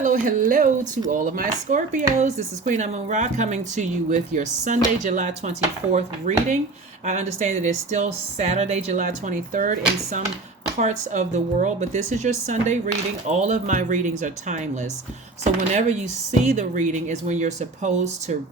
Hello to all of my Scorpios. This is Queen Amun Ra coming to you with your Sunday, July 24th reading. I understand that it's still Saturday, July 23rd in some parts of the world, but this is your Sunday reading. All of my readings are timeless. So whenever you see the reading is when you're supposed to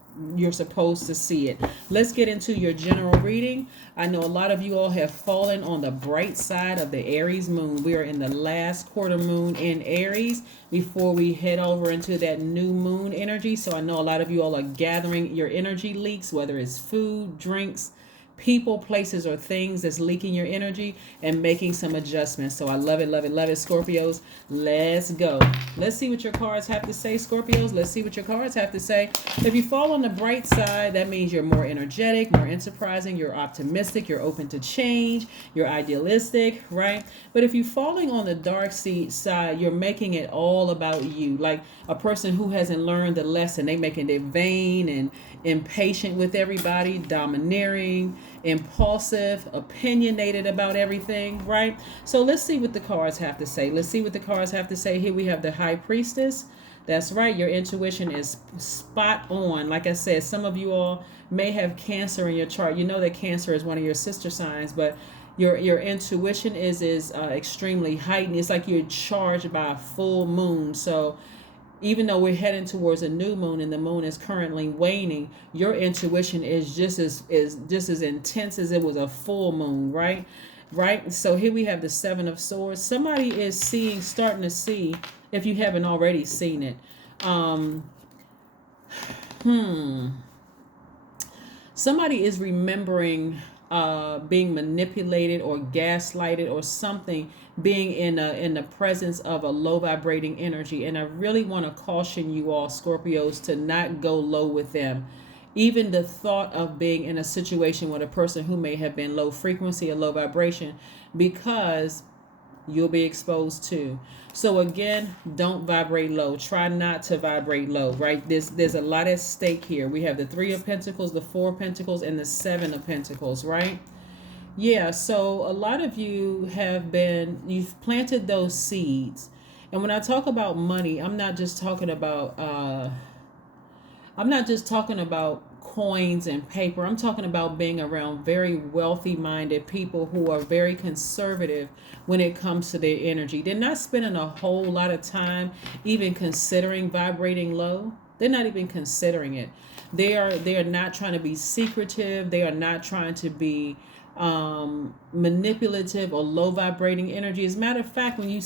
see it. Let's get into your general reading. I know a lot of you all have fallen on the bright side of the Aries moon. We are in the last quarter moon in Aries before we head over into that new moon energy. So I know a lot of you all are gathering your energy leaks, whether it's food, drinks, people, places, or things that's leaking your energy and making some adjustments. So I love it, love it, love it, Scorpios. Let's go. Let's see what your cards have to say, Scorpios. Let's see what your cards have to say. If you fall on the bright side, that means you're more energetic, more enterprising, you're optimistic, you're open to change, you're idealistic, right? But if you're falling on the dark side, you're making it all about you. Like a person who hasn't learned the lesson, they making it vain and impatient with everybody, domineering, impulsive, opinionated about everything, right? So let's see what the cards have to say. Let's see what the cards have to say. Here we have the High Priestess. That's right. Your intuition is spot on. Like I said, some of you all may have Cancer in your chart. You know that Cancer is one of your sister signs, but your intuition is extremely heightened. It's like you're charged by a full moon. So even though we're heading towards a new moon and the moon is currently waning, your intuition is just as intense as it was a full moon, right. So here we have the Seven of Swords. Somebody is starting to see, if you haven't already seen it, somebody is remembering being manipulated or gaslighted or something, being in the presence of a low vibrating energy. And I really want to caution you all, Scorpios, to not go low with them. Even the thought of being in a situation with a person who may have been low frequency or low vibration, because you'll be exposed to. So again, don't vibrate low. Try not to vibrate low, right? There's a lot at stake here. We have the Three of Pentacles, the Four of Pentacles, and the Seven of Pentacles, right? Yeah, so a lot of you you've planted those seeds. And when I talk about money, I'm not just talking about coins and paper. I'm talking about being around very wealthy minded people who are very conservative when it comes to their energy. They're not spending a whole lot of time even considering vibrating low. They're not even considering it. They are not trying to be secretive. They are not trying to be manipulative or low vibrating energy. As a matter of fact, when you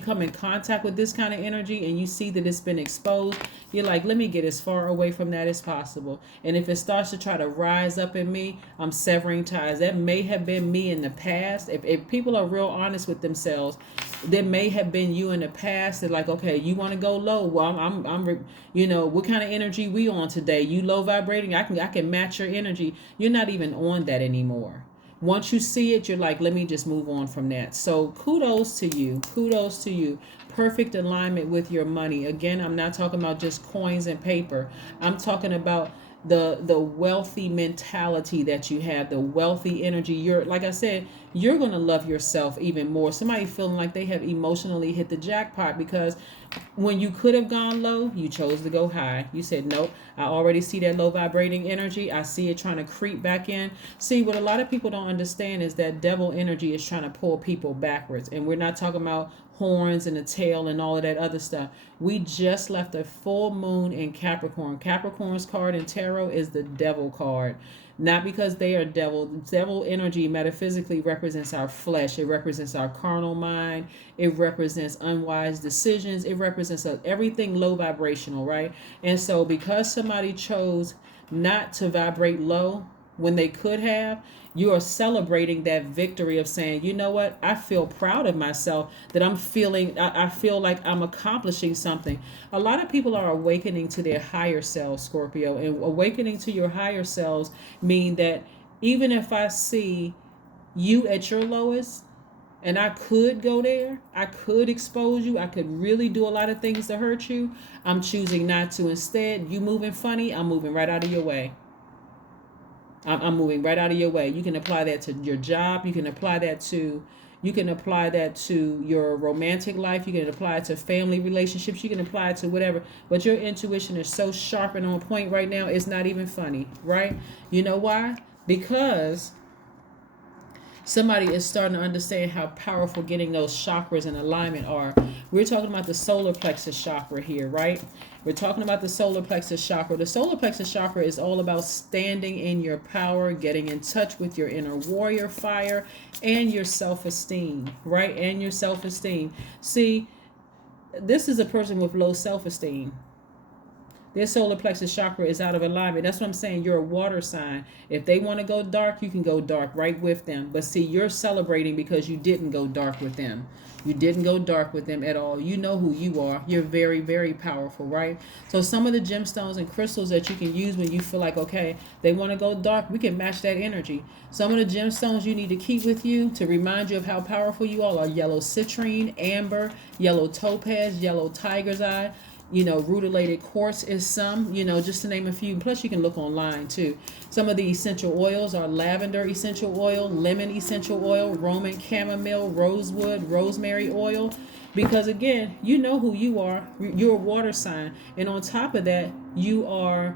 come in contact with this kind of energy and you see that it's been exposed, you're like, let me get as far away from that as possible. And if it starts to try to rise up in me, I'm severing ties. That may have been me in the past. If people are real honest with themselves, there may have been you in the past that like, okay, you want to go low. Well, I'm what kind of energy we on today? You low vibrating. I can match your energy. You're not even on that anymore. Once you see it, you're like, let me just move on from that. So kudos to you. Kudos to you. Perfect alignment with your money. Again, I'm not talking about just coins and paper. I'm talking about the wealthy mentality that you have, the wealthy energy. You're, like I said, you're going to love yourself even more. Somebody feeling like they have emotionally hit the jackpot because when you could have gone low, you chose to go high. You said, nope, I already see that low vibrating energy. I see it trying to creep back in. See, what a lot of people don't understand is that devil energy is trying to pull people backwards. And we're not talking about horns and a tail and all of that other stuff. We just left a full moon in Capricorn. Capricorn's card in tarot is the devil card. Not because they are devil. Devil energy metaphysically represents our flesh. It represents our carnal mind. It represents unwise decisions. It represents everything low vibrational, right? And so because somebody chose not to vibrate low when they could have, you are celebrating that victory of saying, you know what, I feel proud of myself, that I feel like I'm accomplishing something. A lot of people are awakening to their higher selves, Scorpio, and awakening to your higher selves mean that even if I see you at your lowest and I could go there, I could expose you, I could really do a lot of things to hurt you, I'm choosing not to. Instead, you moving funny, I'm moving right out of your way. I'm moving right out of your way. You can apply that to your job. You can apply that to You can apply that to your romantic life. You can apply it to family relationships. You can apply it to whatever. But your intuition is so sharp and on point right now, it's not even funny, right? You know why? Because somebody is starting to understand how powerful getting those chakras in alignment are. We're talking about the solar plexus chakra here, right? We're talking about the solar plexus chakra. The solar plexus chakra is all about standing in your power, getting in touch with your inner warrior fire, and your self-esteem, right? And your self-esteem. See, this is a person with low self-esteem. Their solar plexus chakra is out of alignment. That's what I'm saying. You're a water sign. If they want to go dark, you can go dark right with them. But see, you're celebrating because you didn't go dark with them. You didn't go dark with them at all. You know who you are. You're very, very powerful, right? So some of the gemstones and crystals that you can use when you feel like, okay, they want to go dark, we can match that energy. Some of the gemstones you need to keep with you to remind you of how powerful you are yellow citrine, amber, yellow topaz, yellow tiger's eye. Rutilated quartz is some, just to name a few. Plus, you can look online too. Some of the essential oils are lavender essential oil, lemon essential oil, Roman chamomile, rosewood, rosemary oil. Because again, you know who you are. You're a water sign, and on top of that, you are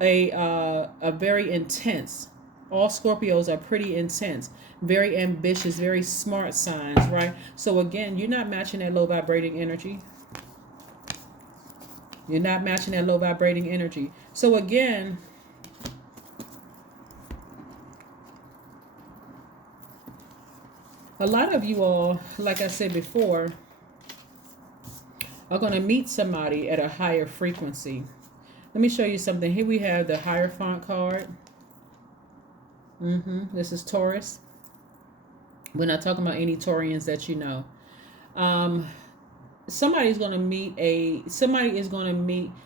a very intense. All Scorpios are pretty intense, very ambitious, very smart signs, right? So again, you're not matching that low vibrating energy. You're not matching that low vibrating energy. So again, a lot of you all, like I said before, are going to meet somebody at a higher frequency. Let me show you something. Here we have the Hierophant card. This is Taurus. We're not talking about any Taurians that you know. Somebody is going to meet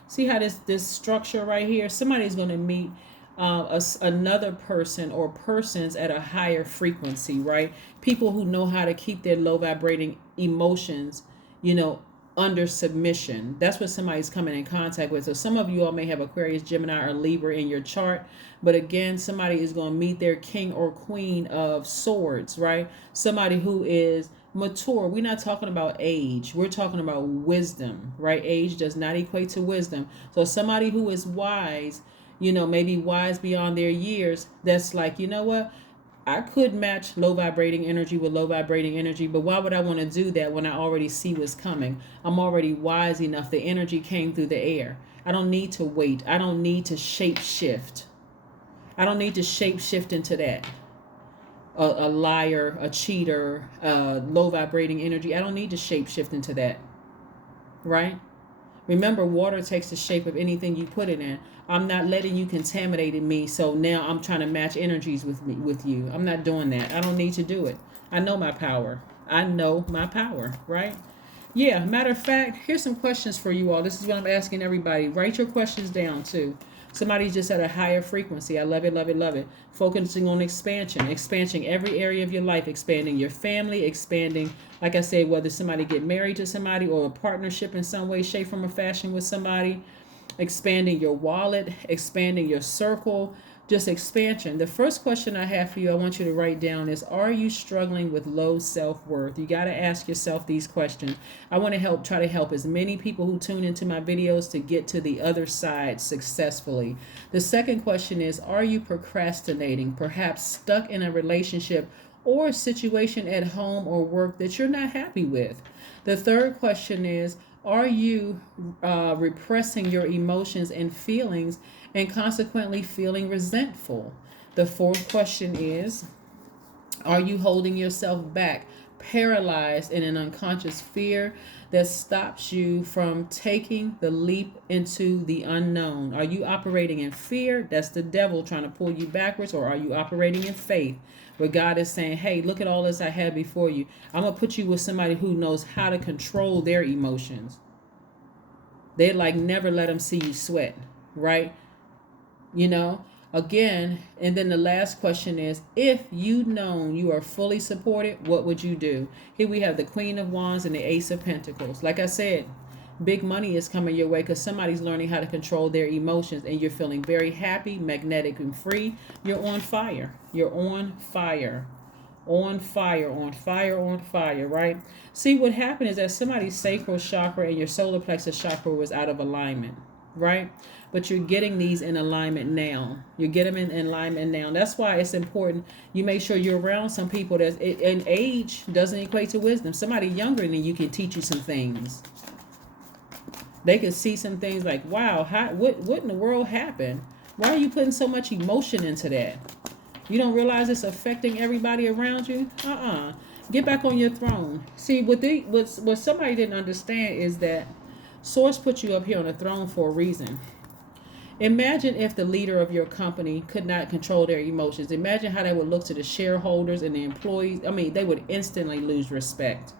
see how this structure right here, somebody is going to meet another person or persons at a higher frequency, right? People who know how to keep their low vibrating emotions, under submission. That's what somebody's coming in contact with. So some of you all may have Aquarius, Gemini, or Libra in your chart, but again, somebody is going to meet their king or queen of swords, right? Somebody who is mature. We're not talking about age. We're talking about wisdom, right? Age does not equate to wisdom. So somebody who is wise, maybe wise beyond their years, that's like, you know what? I could match low vibrating energy with low vibrating energy, but why would I want to do that when I already see what's coming? I'm already wise enough. The energy came through the air. I don't need to wait. I don't need to shape shift. I don't need to shape shift into that. A liar, a cheater, low vibrating energy. I don't need to shape shift into that, right? Remember, water takes the shape of anything you put it in. I'm not letting you contaminate me, so now I'm trying to match energies with you. I'm not doing that. I don't need to do it. I know my power. Right? Yeah, matter of fact, here's some questions for you all. This is what I'm asking everybody. Write your questions down too. Somebody's just at a higher frequency. I love it, love it, love it. Focusing on expanding every area of your life, expanding your family, expanding, like I said, whether somebody get married to somebody or a partnership in some way, shape, form, or fashion with somebody, expanding your wallet, expanding your circle, just expansion. The first question I have for you, I want you to write down is, are you struggling with low self-worth? You got to ask yourself these questions. I want to try to help as many people who tune into my videos to get to the other side successfully. The second question is, are you procrastinating, perhaps stuck in a relationship or a situation at home or work that you're not happy with? The third question is, are you repressing your emotions and feelings and consequently feeling resentful? The fourth question is, are you holding yourself back, paralyzed in an unconscious fear that stops you from taking the leap into the unknown? Are you operating in fear? That's the devil trying to pull you backwards. Or are you operating in faith, where God is saying, hey, look at all this I have before you. I'm going to put you with somebody who knows how to control their emotions. They're like, never let them see you sweat, right? Again, and then the last question is, if you know you are fully supported, what would you do? Here we have the Queen of Wands and the Ace of Pentacles. Like I said, big money is coming your way because somebody's learning how to control their emotions, and you're feeling very happy, magnetic, and free. You're on fire. You're on fire. On fire, on fire, on fire, right? See, what happened is that somebody's sacral chakra and your solar plexus chakra was out of alignment, right? But you're getting these in alignment now. You get them in alignment now. That's why it's important you make sure you're around some people that, and age doesn't equate to wisdom. Somebody younger than you can teach you some things. They can see some things like, wow, what in the world happened? Why are you putting so much emotion into that? You don't realize it's affecting everybody around you? Get back on your throne. See, what somebody didn't understand is that Source put you up here on the throne for a reason. Imagine if the leader of your company could not control their emotions. Imagine how they would look to the shareholders and the employees. I mean, they would instantly lose respect.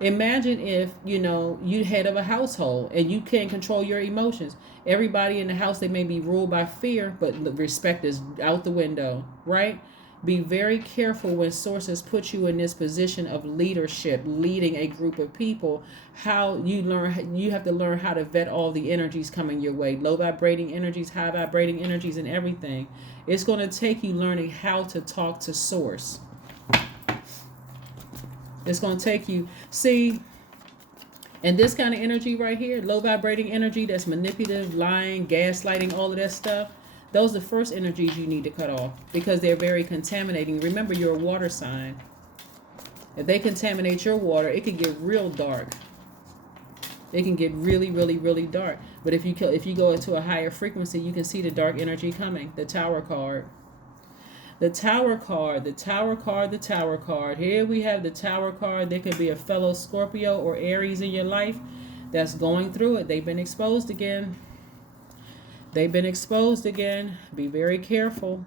Imagine if, you head of a household and you can't control your emotions. Everybody in the house, they may be ruled by fear, but the respect is out the window, right? Be very careful when sources put you in this position of leadership, leading a group of people. You have to learn how to vet all the energies coming your way. Low vibrating energies, high vibrating energies, and everything. It's going to take you learning how to talk to source. It's going to take you, see, and this kind of energy right here, low vibrating energy that's manipulative, lying, gaslighting, all of that stuff, those are the first energies you need to cut off because they're very contaminating. Remember, you're a water sign. If they contaminate your water, it can get real dark. It can get really, really, really dark. But if you go into a higher frequency, you can see the dark energy coming. The Tower card. The Tower card, the Tower card, the Tower card. Here we have the Tower card. There could be a fellow Scorpio or Aries in your life that's going through it. They've been exposed again. They've been exposed again. Be very careful.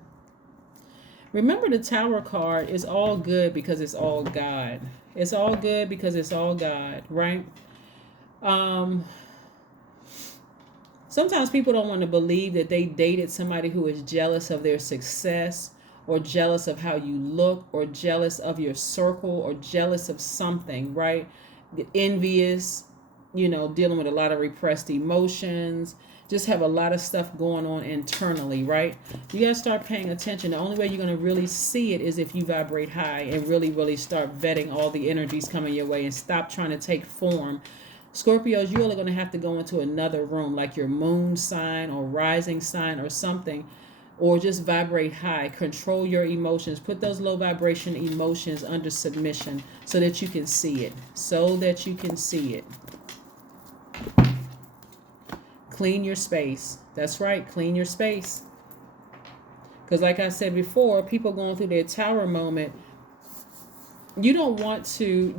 Remember, the Tower card is all good because it's all God. It's all good because it's all God, right? Sometimes people don't want to believe that they dated somebody who is jealous of their success, or jealous of how you look, or jealous of your circle, or jealous of something, right? Envious, dealing with a lot of repressed emotions, just have a lot of stuff going on internally, right? You got to start paying attention. The only way you're going to really see it is if you vibrate high and really, really start vetting all the energies coming your way and stop trying to take form. Scorpios, you're only going to have to go into another room, like your moon sign or rising sign or something, or just vibrate high. Control your emotions. Put those low vibration emotions under submission so that you can see it. So that you can see it. Clean your space. That's right. Clean your space. Because like I said before, people going through their Tower moment, you don't want to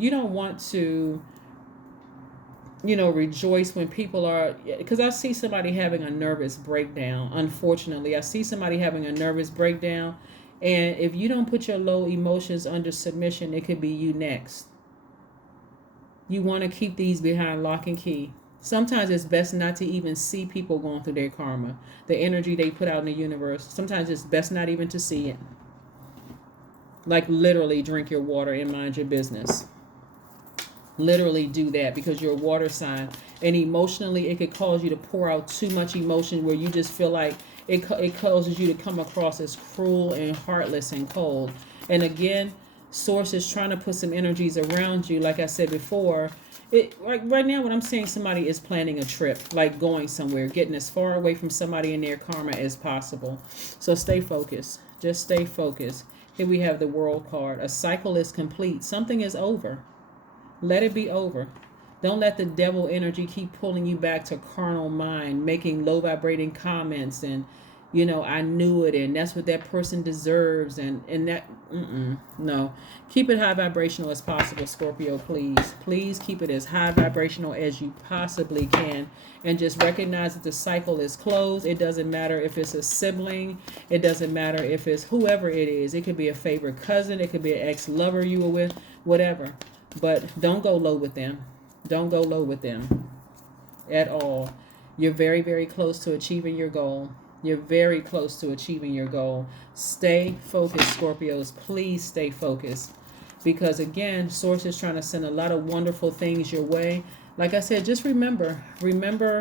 rejoice when people are, because I see somebody having a nervous breakdown. Unfortunately, I see somebody having a nervous breakdown. And if you don't put your low emotions under submission, it could be you next. You want to keep these behind lock and key. Sometimes it's best not to even see people going through their karma, the energy they put out in the universe. Sometimes it's best not even to see it. Like literally drink your water and mind your business. Literally do that because you're a water sign, and emotionally it could cause you to pour out too much emotion where you just feel like it causes you to come across as cruel and heartless and cold. And again, source is trying to put some energies around you. Like I said before, like right now when I'm saying somebody is planning a trip, like going somewhere, getting as far away from somebody in their karma as possible. So stay focused. Just stay focused. Here we have the World card. A cycle is complete. Something is over. Let it be over. Don't let the devil energy keep pulling you back to carnal mind, making low vibrating comments and, I knew it and that's what that person deserves and that, no. Keep it high vibrational as possible, Scorpio, please. Please keep it as high vibrational as you possibly can and just recognize that the cycle is closed. It doesn't matter if it's a sibling. It doesn't matter if it's whoever it is. It could be a favorite cousin. It could be an ex-lover you were with, whatever. But don't go low with them. Don't go low with them at all. You're very, very close to achieving your goal. You're very close to achieving your goal. Stay focused, Scorpios. Please stay focused. Because again, Source is trying to send a lot of wonderful things your way. Like I said, just remember,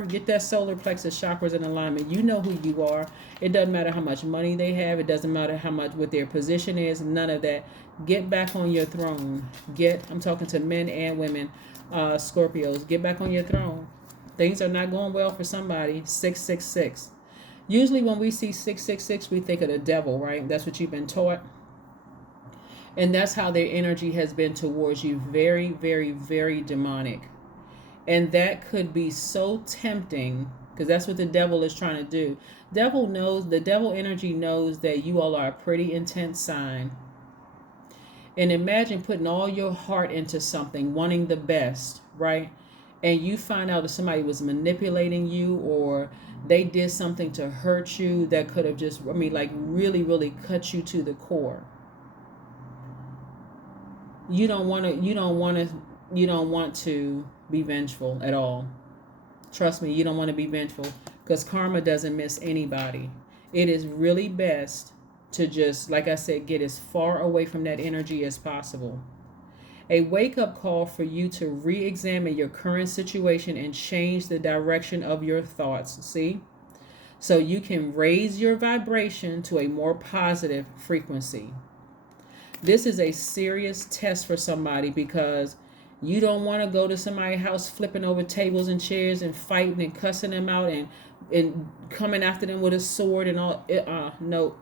get that solar plexus chakras in alignment. You know who you are. It doesn't matter how much money they have. It doesn't matter how much what their position is. None of that. Get back on your throne. I'm talking to men and women, Scorpios. Get back on your throne. Things are not going well for somebody. 666. Usually when we see 666, we think of the devil, right? That's what you've been taught. And that's how their energy has been towards you. Very, very, very demonic. And that could be so tempting because that's what the devil is trying to do. The devil energy knows that you all are a pretty intense sign. And imagine putting all your heart into something, wanting the best, right? And you find out that somebody was manipulating you or they did something to hurt you that could have just, like really, really cut you to the core. You don't want to be vengeful at all. Trust me, you don't want to be vengeful because karma doesn't miss anybody. It is really best to just, like I said, get as far away from that energy as possible. A wake-up call for you to re-examine your current situation and change the direction of your thoughts. See? So you can raise your vibration to a more positive frequency. This is a serious test for somebody because you don't want to go to somebody's house flipping over tables and chairs and fighting and cussing them out and coming after them with a sword and all. No,